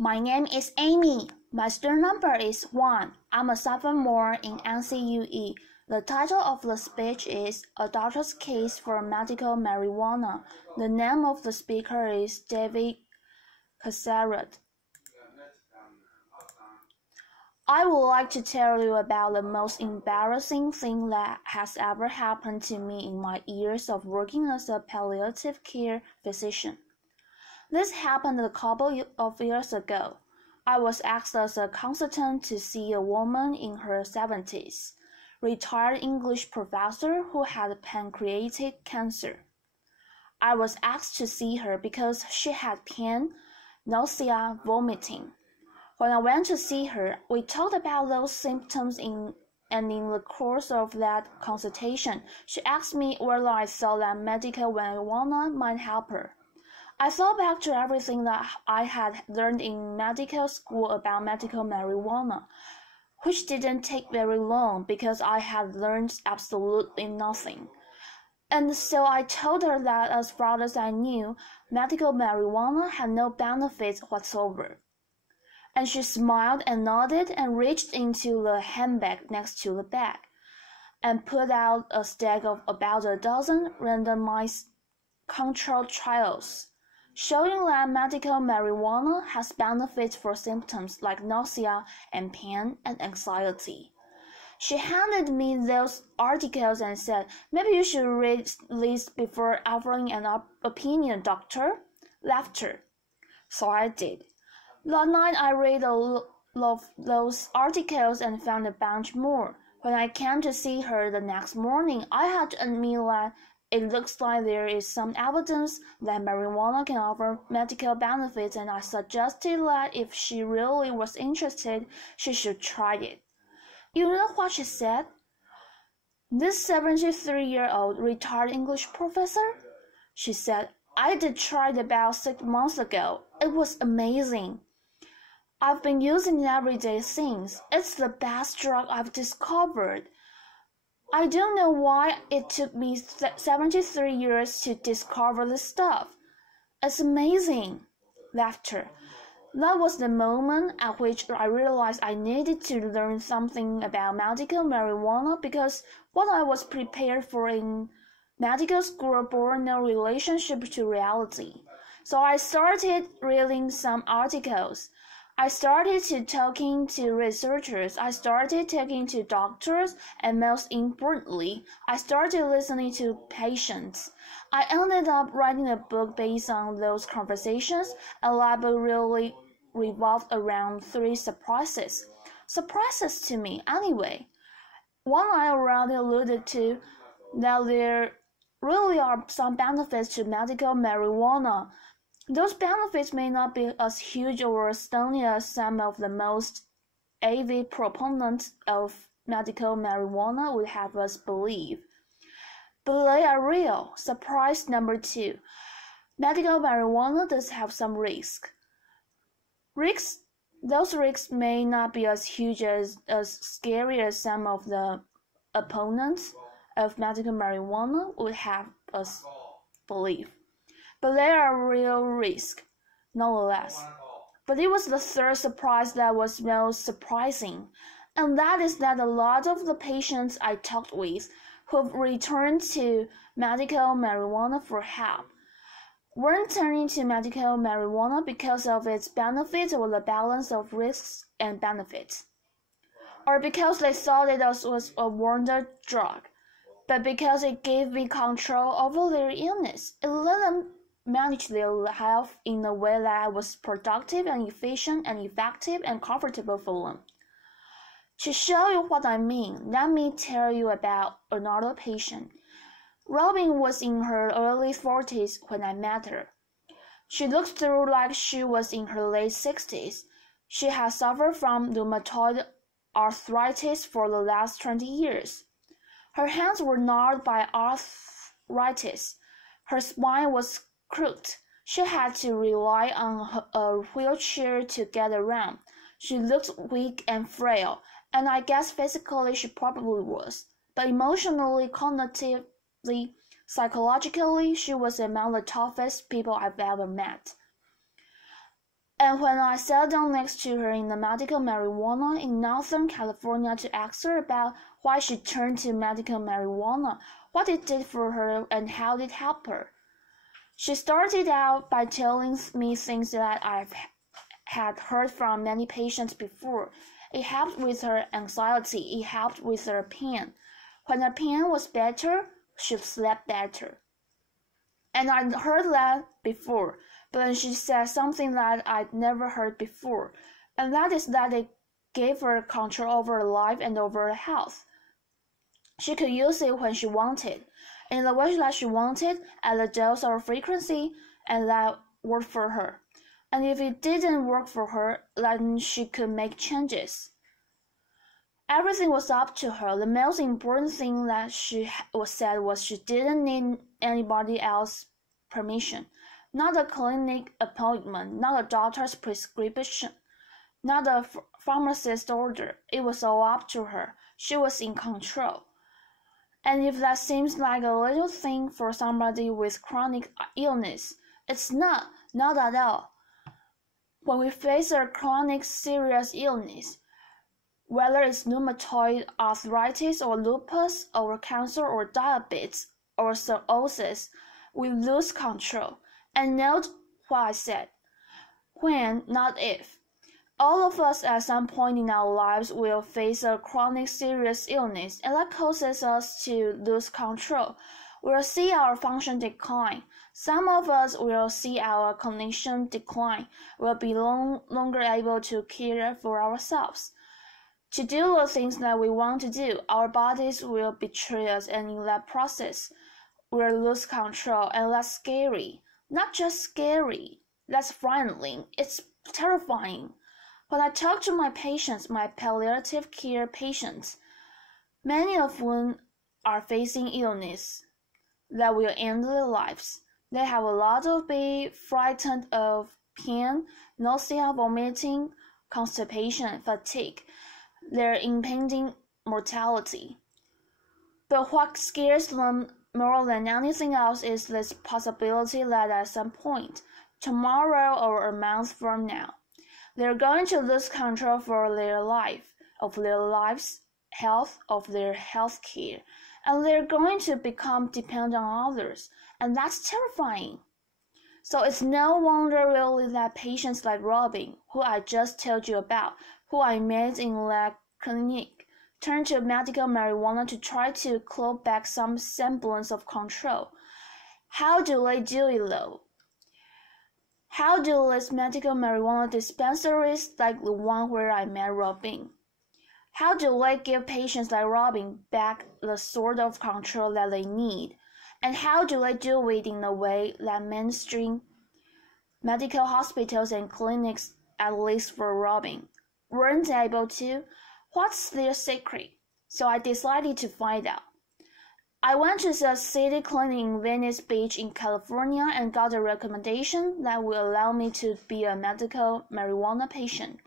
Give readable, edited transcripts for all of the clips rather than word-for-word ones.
My name is Amy. My student number is 1. I'm a sophomore in NCUE. The title of the speech is A Doctor's Case for Medical Marijuana. The name of the speaker is David Casarett. I would like to tell you about the most embarrassing thing that has ever happened to me in my years of working as a palliative care physician. This happened a couple of years ago. I was asked as a consultant to see a woman in her 70s, retired English professor who had pancreatic cancer. I was asked to see her because she had pain, nausea, vomiting. When I went to see her, we talked about those symptoms and in the course of that consultation, she asked me whether I thought that medical marijuana might help her. I thought back to everything that I had learned in medical school about medical marijuana, which didn't take very long because I had learned absolutely nothing. And so I told her that as far as I knew, medical marijuana had no benefits whatsoever. And she smiled and nodded and reached into the handbag next to the bag and pulled out a stack of about a dozen randomized controlled trials, showing that medical marijuana has benefits for symptoms like nausea and pain and anxiety. She handed me those articles and said, "Maybe you should read these before offering an opinion, doctor." Laughter. So I did. That night I read all of those articles and found a bunch more. When I came to see her the next morning, I had to admit that it looks like there is some evidence that marijuana can offer medical benefits, and I suggested that if she really was interested, she should try it. You know what she said? "This 73-year-old retired English professor?" She said, "I did try it about 6 months ago. It was amazing. I've been using it every day since. It's the best drug I've discovered. I don't know why it took me 73 years to discover this stuff. It's amazing." Laughter. That was the moment at which I realized I needed to learn something about medical marijuana because what I was prepared for in medical school bore no relationship to reality. So I started reading some articles. I started talking to researchers, I started talking to doctors, and most importantly, I started listening to patients. I ended up writing a book based on those conversations. A lab really revolved around 3 surprises. Surprises to me, anyway. One I already alluded to, that there really are some benefits to medical marijuana. Those benefits may not be as huge or astounding as some of the most avid proponents of medical marijuana would have us believe, but they are real. Surprise number 2. Medical marijuana does have some risk. Those risks may not be as huge as scary as some of the opponents of medical marijuana would have us believe. But there are real risks, nonetheless. But it was the 3rd surprise that was most surprising, and that is that a lot of the patients I talked with who've returned to medical marijuana for help weren't turning to medical marijuana because of its benefits or the balance of risks and benefits, or because they thought it was a wonder drug, but because it gave me control over their illness. It let them manage their health in a way that was productive and efficient and effective and comfortable for them. To show you what I mean, let me tell you about another patient. Robin was in her early 40s when I met her. She looked through like she was in her late 60s. She had suffered from rheumatoid arthritis for the last 20 years. Her hands were gnarled by arthritis. Her spine was crooked. She had to rely on a wheelchair to get around. She looked weak and frail, and I guess physically she probably was. But emotionally, cognitively, psychologically, she was among the toughest people I've ever met. And when I sat down next to her in the medical marijuana in Northern California to ask her about why she turned to medical marijuana, what it did for her, and how it helped her, she started out by telling me things that I've had heard from many patients before. It helped with her anxiety. It helped with her pain. When her pain was better, she slept better. And I'd heard that before, but then she said something that I'd never heard before, and that is that it gave her control over her life and over her health. She could use it when she wanted, in the way that she wanted, at the dose or frequency, and that worked for her. And if it didn't work for her, then she could make changes. Everything was up to her. The most important thing that she said was she didn't need anybody else's permission. Not a clinic appointment, not a doctor's prescription, not a pharmacist's order. It was all up to her. She was in control. And if that seems like a little thing for somebody with chronic illness, it's not at all. When we face a chronic serious illness, whether it's rheumatoid arthritis or lupus or cancer or diabetes or cirrhosis, we lose control. And note what I said. When, not if. All of us at some point in our lives will face a chronic serious illness, and that causes us to lose control. We'll see our function decline. Some of us will see our cognition decline. We'll be no longer able to care for ourselves, to do the things that we want to do. Our bodies will betray us, and in that process, we'll lose control, and that's scary. Not just scary, that's frightening. It's terrifying. When I talk to my patients, my palliative care patients, many of whom are facing illness that will end their lives, they have a lot of being frightened of pain, nausea, vomiting, constipation, fatigue, their impending mortality. But what scares them more than anything else is this possibility that at some point, tomorrow or a month from now, they're going to lose control for their life, of their lives, health, of their health care, and they're going to become dependent on others, and that's terrifying. So it's no wonder really that patients like Robin, who I just told you about, who I met in that clinic, turn to medical marijuana to try to claw back some semblance of control. How do they do it though? How do these medical marijuana dispensaries like the one where I met Robin? How do they give patients like Robin back the sort of control that they need? And how do they do it in a way that mainstream medical hospitals and clinics, at least for Robin, weren't able to? What's their secret? So I decided to find out. I went to the city clinic in Venice Beach in California and got a recommendation that will allow me to be a medical marijuana patient.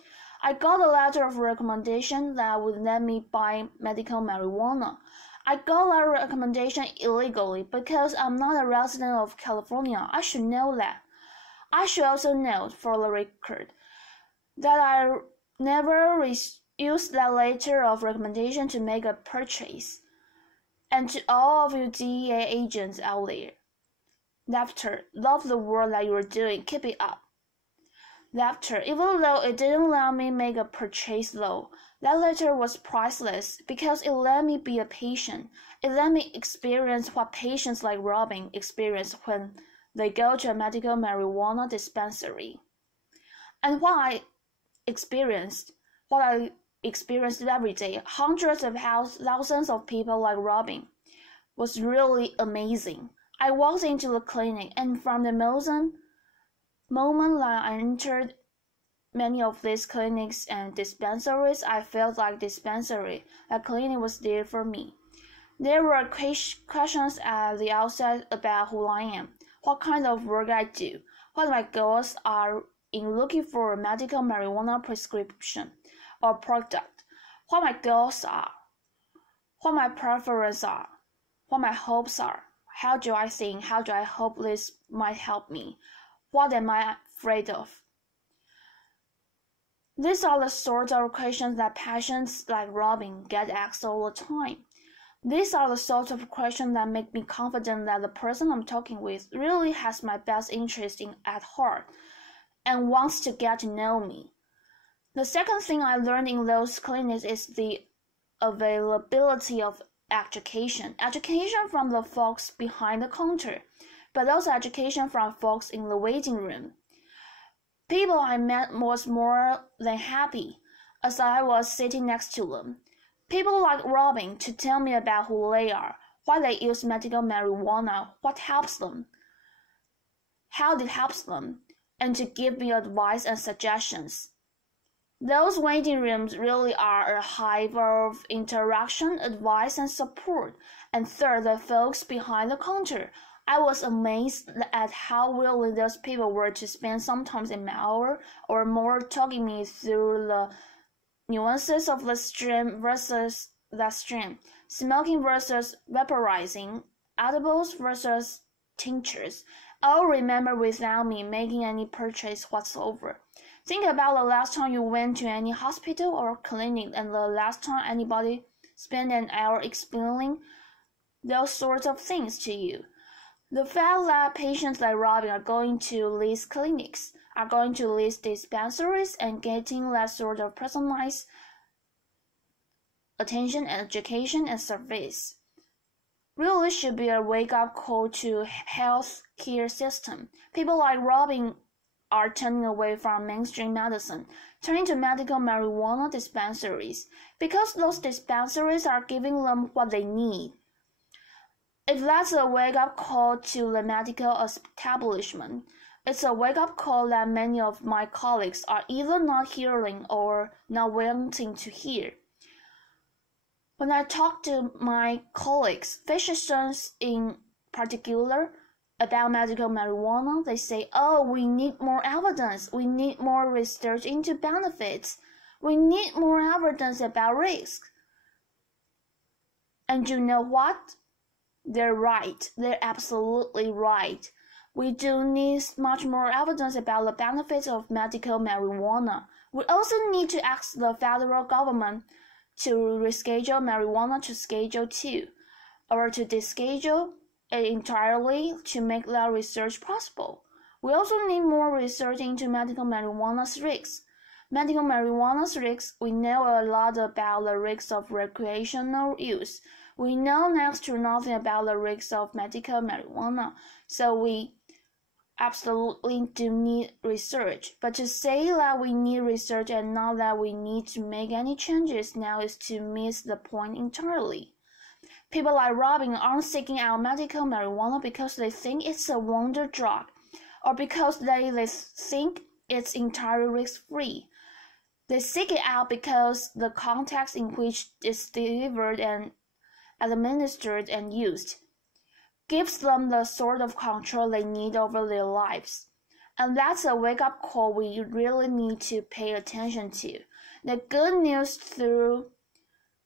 I got a letter of recommendation that would let me buy medical marijuana. I got that recommendation illegally because I'm not a resident of California. I should know that. I should also note, for the record, that I never used that letter of recommendation to make a purchase. And to all of you DEA agents out there, laughter, love the work that you're doing, keep it up. Laughter, even though it didn't let me make a purchase though, that letter was priceless because it let me be a patient. It let me experience what patients like Robin experience when they go to a medical marijuana dispensary. And what I experienced every day, hundreds of thousands of people like Robin, was really amazing. I walked into the clinic, and from the moment that I entered many of these clinics and dispensaries, I felt like a clinic was there for me. There were questions at the outset about who I am, what kind of work I do, what my goals are in looking for a medical marijuana prescription or product, what my goals are, what my preferences are, what my hopes are, how do I think, how do I hope this might help me, what am I afraid of. These are the sorts of questions that patients like Robin get asked all the time. These are the sorts of questions that make me confident that the person I'm talking with really has my best interest at heart and wants to get to know me. The second thing I learned in those clinics is the availability of education from the folks behind the counter, but also education from folks in the waiting room. People I met was more than happy as I was sitting next to them. People like Robin to tell me about who they are, why they use medical marijuana, what helps them, how it helps them, and to give me advice and suggestions. Those waiting rooms really are a hive of interaction, advice, and support. And third, the folks behind the counter. I was amazed at how willing those people were to spend sometimes an hour or more talking me through the nuances of the strain versus that strain, smoking versus vaporizing, edibles versus tinctures. I'll remember without me making any purchase whatsoever. Think about the last time you went to any hospital or clinic and the last time anybody spent an hour explaining those sorts of things to you. The fact that patients like Robin are going to these clinics, are going to these dispensaries and getting that sort of personalized attention and education and service really should be a wake-up call to healthcare system. People like Robin are turning away from mainstream medicine, turning to medical marijuana dispensaries, because those dispensaries are giving them what they need. If that's a wake-up call to the medical establishment, it's a wake-up call that many of my colleagues are either not hearing or not wanting to hear. When I talk to my colleagues, physicians in particular, about medical marijuana, they say, oh, we need more evidence, we need more research into benefits, we need more evidence about risk. And you know what? They're right. They're absolutely right. We do need much more evidence about the benefits of medical marijuana. We also need to ask the federal government to reschedule marijuana to Schedule 2, or to deschedule it entirely to make that research possible. We also need more research into medical marijuana's risks. Medical marijuana's risks, we know a lot about the risks of recreational use. We know next to nothing about the risks of medical marijuana, so we absolutely do need research. But to say that we need research and not that we need to make any changes now is to miss the point entirely. People like Robin aren't seeking out medical marijuana because they think it's a wonder drug, or because they think it's entirely risk-free. They seek it out because the context in which it's delivered and administered and used gives them the sort of control they need over their lives. And that's a wake-up call we really need to pay attention to. The good news through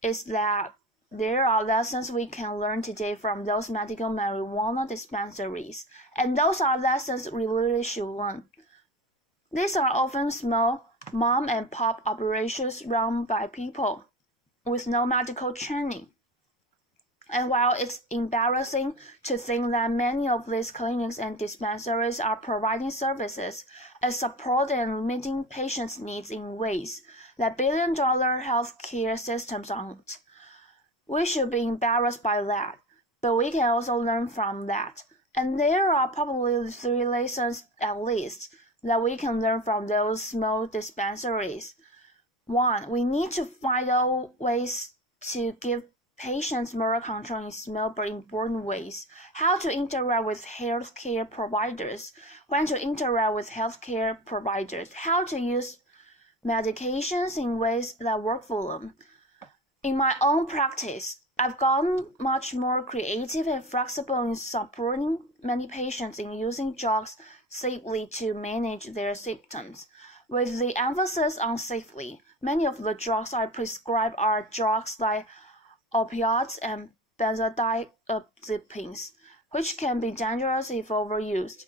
is that there are lessons we can learn today from those medical marijuana dispensaries, and those are lessons we really should learn. These are often small mom and pop operations run by people with no medical training. And while it's embarrassing to think that many of these clinics and dispensaries are providing services and support and meeting patients' needs in ways that billion-dollar healthcare systems aren't, we should be embarrassed by that, but we can also learn from that. And there are probably 3 lessons at least that we can learn from those small dispensaries. 1, we need to find out ways to give patients moral control in small but important ways. How to interact with healthcare providers, when to interact with healthcare providers, how to use medications in ways that work for them. In my own practice, I've gotten much more creative and flexible in supporting many patients in using drugs safely to manage their symptoms. With the emphasis on safely, many of the drugs I prescribe are drugs like opioids and benzodiazepines, which can be dangerous if overused.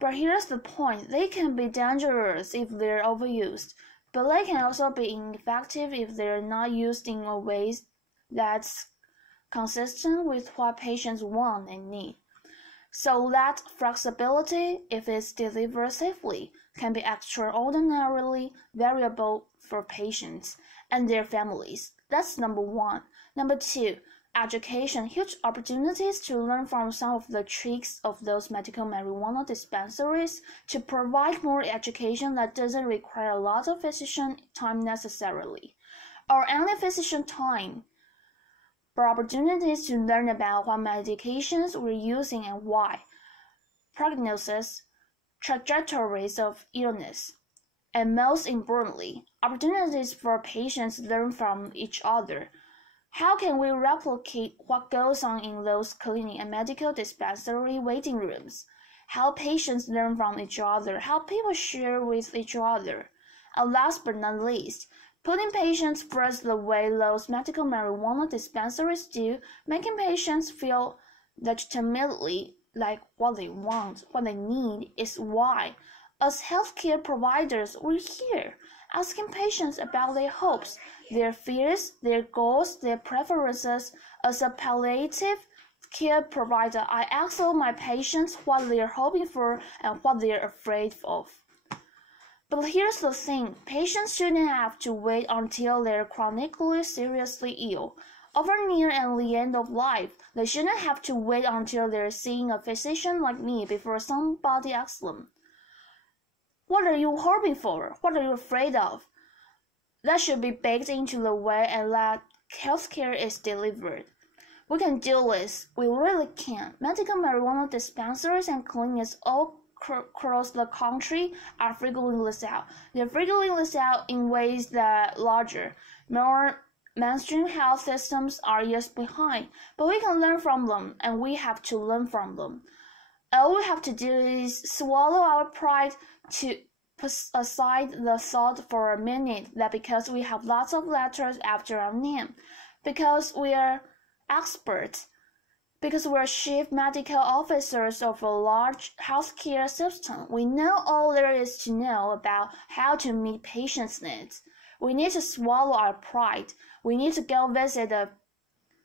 But here's the point, they can be dangerous if they're overused, but they can also be ineffective if they're not used in a way that's consistent with what patients want and need. So that flexibility, if it's delivered safely, can be extraordinarily variable for patients and their families. That's number one. Number two, education, huge opportunities to learn from some of the tricks of those medical marijuana dispensaries to provide more education that doesn't require a lot of physician time necessarily, or any physician time, but opportunities to learn about what medications we're using and why, prognosis, trajectories of illness, and most importantly, opportunities for patients to learn from each other. How can we replicate what goes on in those clinic and medical dispensary waiting rooms? How patients learn from each other, how people share with each other. And last but not least, putting patients first the way those medical marijuana dispensaries do, making patients feel legitimately like what they want, what they need is why. As healthcare providers, we're here, asking patients about their hopes, their fears, their goals, their preferences. As a palliative care provider, I ask all my patients what they're hoping for and what they're afraid of. But here's the thing, patients shouldn't have to wait until they're chronically seriously ill, over near and the end of life. They shouldn't have to wait until they're seeing a physician like me before somebody asks them, what are you hoping for? What are you afraid of? That should be baked into the way and that healthcare is delivered. We can do this. We really can. Medical marijuana dispensaries and clinics all across the country are figuring this out. They're figuring this out in ways that larger, more mainstream health systems are years behind. But we can learn from them, and we have to learn from them. All we have to do is swallow our pride to put aside the thought for a minute that because we have lots of letters after our name, because we are experts, because we're chief medical officers of a large healthcare system, we know all there is to know about how to meet patients' needs. We need to swallow our pride. We need to go visit a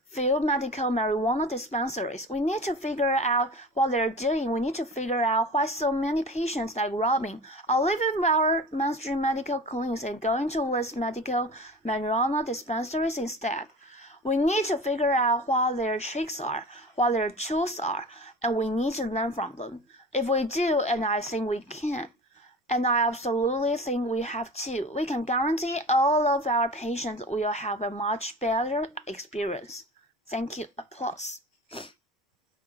few medical marijuana dispensaries. We need to figure out what they're doing. We need to figure out why so many patients like robbing are leaving our mainstream medical clinics and going to these medical marijuana dispensaries instead. We need to figure out what their tricks are, what their tools are, and we need to learn from them. If we do, and I think we can, and I absolutely think we have to, we can guarantee all of our patients will have a much better experience. Thank you. Applause.